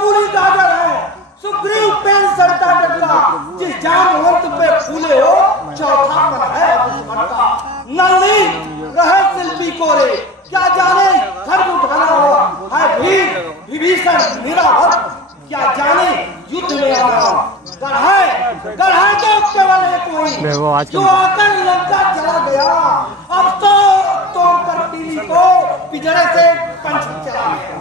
मूली गाजर है, सुग्रीव पेड़ सड़ता डटका, जिस जामवंत पे फूले हो चौथा पर है भटका। नलनी रहे शिल्पी कोरे, क्या जाने खर्ग उठाना हो है भीड़ विभीषण निरावत, क्या जाने युद्ध में आना। गढ़ाए तो केवल एक कोई जो आकर लंका चला गया, अब तो तोड़कर टीवी को पिंजरे से पंछी चला गया।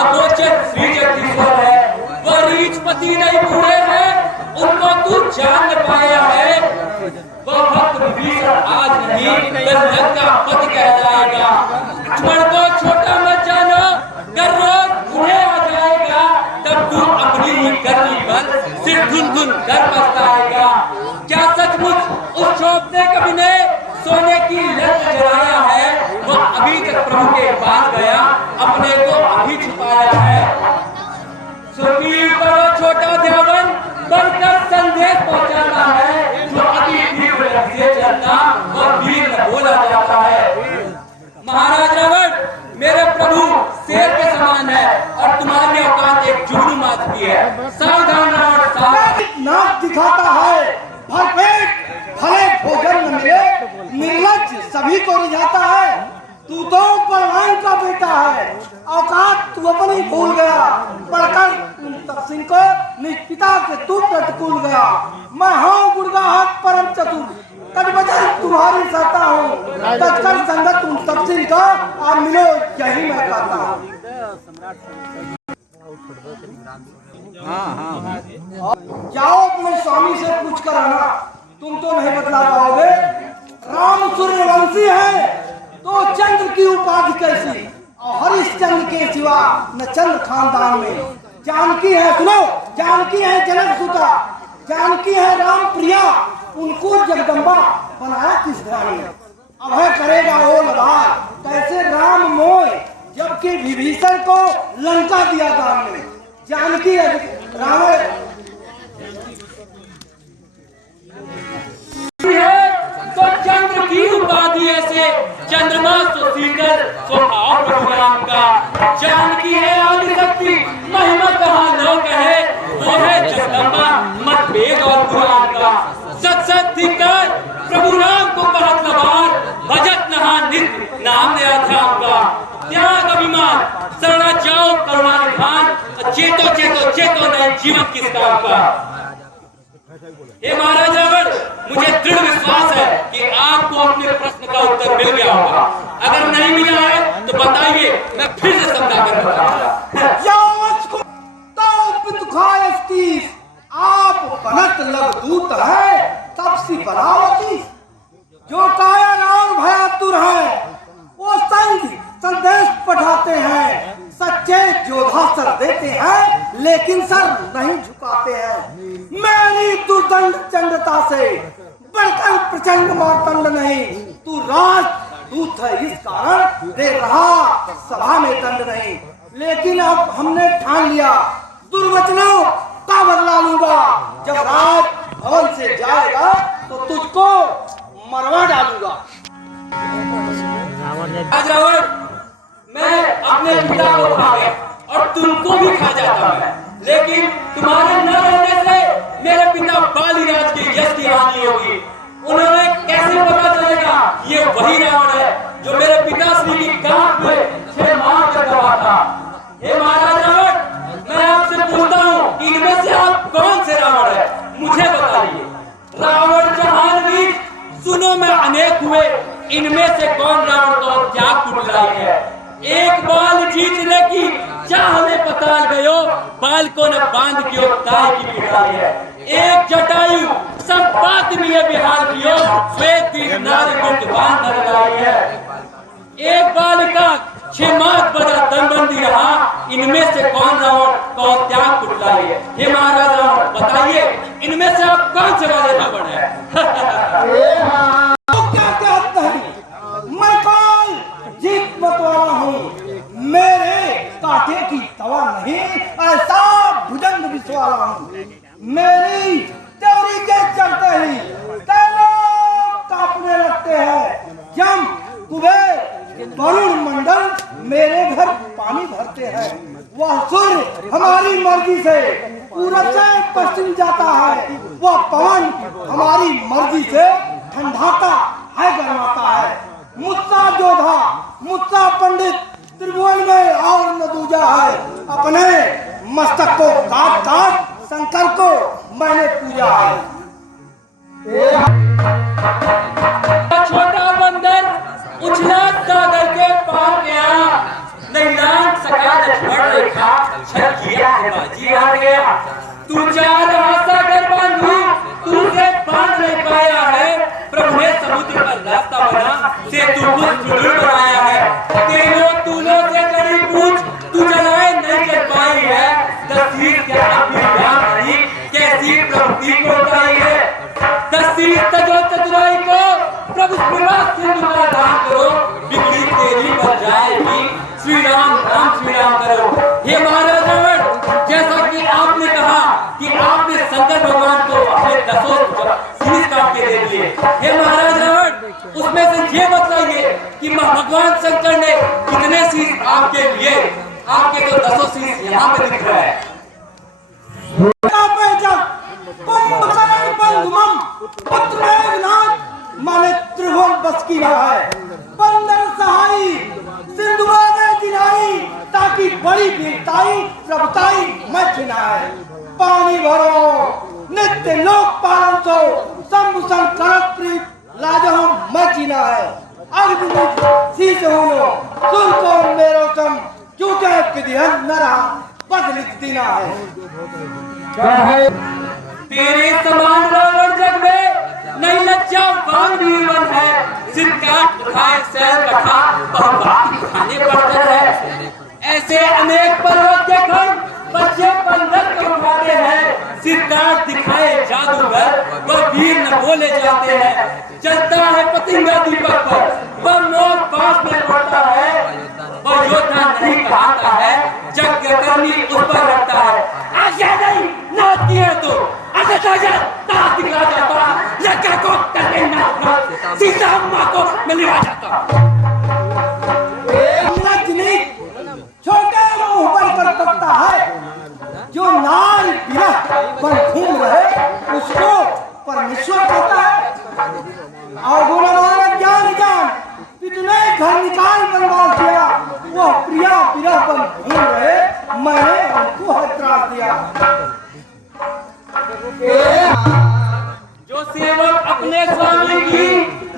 अगोचर श्री जगदीश्वर है, वह रीछपति नहीं बूढ़े हैं, उनको तू जान न पाया है। वह भक्त विभीषण आज नहीं कल लंका पति कहलाएगा। लक्ष्मण को छोटा मत जानो, कर रोज उन्हें आ जाएगा, तब तू अपनी ही करनी पर सिर धुन धुन कर पछताएगा। क्या सचमुच उस चौपने कवि ने सोने की लत जलाया है? वो अभी तक प्रभु के पास गया, अपने को अभी छुपाया है। सुखी करो छोटा ध्यान, बनकर संदेश पहुंचाता है, जो अति तीव्र से चलता और वीर न बोला जाता है। महाराज रावण मेरे प्रभु शेर के समान है और तुम्हारी औकात एक जुगनू मात की है। सावधान रावण सावधान। नाक दिखाता है भरपेट, भले भोजन न मिले, निर्लज्ज सभी को रिझाता है। तू तो बलवान का बेटा है, औकात तू अपनी भूल गया, पढ़कर सिंह को निज पिता के तू प्रतिकूल गया। मैं हूँ गुड़गाहट परम चतुर, कटबदल तुम्हारी सहता हूँ, तत्कर संगत तुम सब सिंह का और मिलो यही मैं कहता हूँ। जाओ अपने स्वामी से पूछ कर आना, तुम तो नहीं बतला पाओगे। राम सूर्यवंशी है तो चंद्र की उपाधि कैसी, और हरिश्चंद्र के सिवा न चंद्र खानदान में। जानकी है, सुनो, जानकी है जनक सुता, जानकी है राम प्रिया, उनको जगदम्बा बनाया किस घराने में। अब है करेगा वो लबार, कैसे राम मोह, जबकि विभीषण को लंका दिया दान में। जानकी है रावण तो चंद्र की उपाधि ऐसे, चंद्रमा तो शीतल तो आओ प्रभु राम का। जानकी है आदि शक्ति, महिमा कहाँ न कहे, वो है जगदम्बा मत वेद और पुराण का। सत सत धिक्कार प्रभु राम को कहत लबार, भजत नहा नित्य नाम लिया था आपका। त्याग अभिमान शरणा जाओ करुणा निधान, चेतो चेतो चेतो नहीं जीवन किस काम का। हे महाराज रावण मुझे दृढ़ विश्वास है कि आपको अपने प्रश्न का उत्तर मिल गया होगा। अगर नहीं मिला है तो बताइए, मैं फिर से समझा कर बताऊंगा। आप बनत लवदूत है तब सी बनावती, जो काया राम भयातुर है वो संदेश पठाते हैं। सच्चे योद्धा सर देते हैं लेकिन सर नहीं झुकाते हैं। मेरी दुर्दंड चंडता से बढ़कर प्रचंड मार्तंड नहीं, तू राजदूत है इस कारण दे रहा सभा में दंड नहीं। लेकिन अब हमने ठान लिया, दुर्वचनों का बदला लूंगा। जब राज भवन से जाएगा तो तुझको मरवा डालूंगा। रावण मैं अपने पिता को खा गया और तुमको भी खा जाता मैं, लेकिन तुम्हारे न रहने से मेरे पिता बालीराज के यश की हानि होगी। उन्होंने कैसे पता चलेगा ये वही रावण है जो मेरे पिताश्री की गांठ में 6 माह तक दबा था। हे महाराज रावण मैं आपसे पूछता हूँ कि इनमें से आप कौन से रावण है, मुझे बताइए। रावण जहानवीर सुनो मैं अनेक हुए, इनमें से कौन रावण को त्याग कुटलाई है। एक बाल जीतने की चाह में पताल गयो, बाल को न बांध के ताई की पिटाई है। एक जटायु सब बात में ये बिहार कियो, श्वेत तीर नारी गुप्त बांध लगाई है। एक बालिका 6 माह बजा दमबंदी रहा, इनमें से कौन रावण को त्याग कुटलाई है। हे महाराज रावण बताइए, इनमें से आप कौन से वाले रावण है? मैं कौन जीत मत वाला हूँ, मेरे कांटे की तवा नहीं, ऐसा भुजंग विश्वाला हूँ। मेरी त्योरी के चलते ही कांपने लगते हैं। जम कुबेर वरुण मंडल मेरे घर पानी भरते हैं। वह सूर्य हमारी मर्जी से पूरब से पश्चिम जाता है। वह पवन हमारी मर्जी से ठंडाता है, गरमाता है। मुत्सा जोधा, मुत्सा पंडित त्रिभुवन में और न दूजा है। अपने मस्तक को काट काट शंकर को मैंने पूजा है। छोटा बंदर उछला सागर के पार गया, नहीं लांग सका लक्ष्मण रेखा, छल किया बाजी आ गया। तू जा रहा सागर बांधू, तू से बांध नहीं पाया है। प्रभु ने समुद्र पर रास्ता बना, सेतु को सुदृढ़ बनाया है। तेलों तूलों से करी पूछ, तू जलाए नहीं चल पाई है। तस्वीर क्या अपनी जान नहीं, कैसी प्रवृत्ति को उतारी है। तस्वीर तजो चतुराई को प्रभु सिंधु का दान करो, बिगड़ी तेरी बन जाएगी। श्री राम करो। हे महाराज रावण, जैसा कि आपने कहा कि आपने शंकर भगवान को अपने 10 शीश काट के दे दिए। हे महाराज रावण, उसमें से ये बताइए कि भगवान शंकर ने कितने शीश आपके लिए? आपके तो 10 शीश यहाँ पे दिख रहा है। माने त्रिभुवन बस की है। बंदर सहाई सिंधुआ ने दिलाई, ताकि बड़ी वीरताई प्रभुताई मैं खिनाए। पानी भरो नित्य लोक पालन सो, संभूषण करत प्रीत लाजहु मैं जीना है। अग्नि शीश होनो सुर को मेरो सम, क्योंकि किदिहन न रहा बदलित दीना है। तेरे समान रावण जग में नहीं लज्जा बाल जीवन है। सिर काट उठाए सैर कथा, बहुबात उठाने पड़ता है। ऐसे अनेक पर्वत के खंड बच्चे बंधन को उठाते हैं। सिर काट दिखाए जादूगर, वह वीर न बोले जाते हैं। चलता है पतिंगा दीपक पर, वह मौत पास में पड़ता है। वह योद्धा नहीं कहता है, जग करनी उस पर रखता है। आज्ञा नहीं नाथ की है तो दिखला जाता, लड़का को करने ना सीता अम्मा को मिलवा जाता। छोटे मुंह पर पकता है, जो नार विरह पर घूम रहे उसको परमेश्वर कहता है। और गुणवान ज्ञान इतने घर निकाल बनवास दिया, वो प्रिया विरह पर घूम रहे, मैंने उनको त्रास दिया। जो सेवक अपने स्वामी की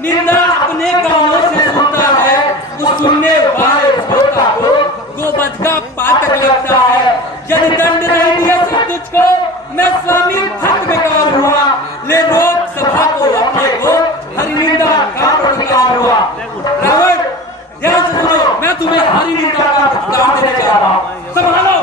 निंदा अपने कानों से सुनता है, उस सुनने वाले श्रोता को गोवध का पातक लगता है। यदि दंड नहीं दिया सब तुझको, मैं स्वामी भक्त बेकार हुआ। ले रोक सभा को अपने को, हरि निंदा का प्रतिकार हुआ। रावण ध्यान से सुनो, मैं तुम्हें हरि निंदा का प्रतिकार देने जा रहा हूँ। संभालो।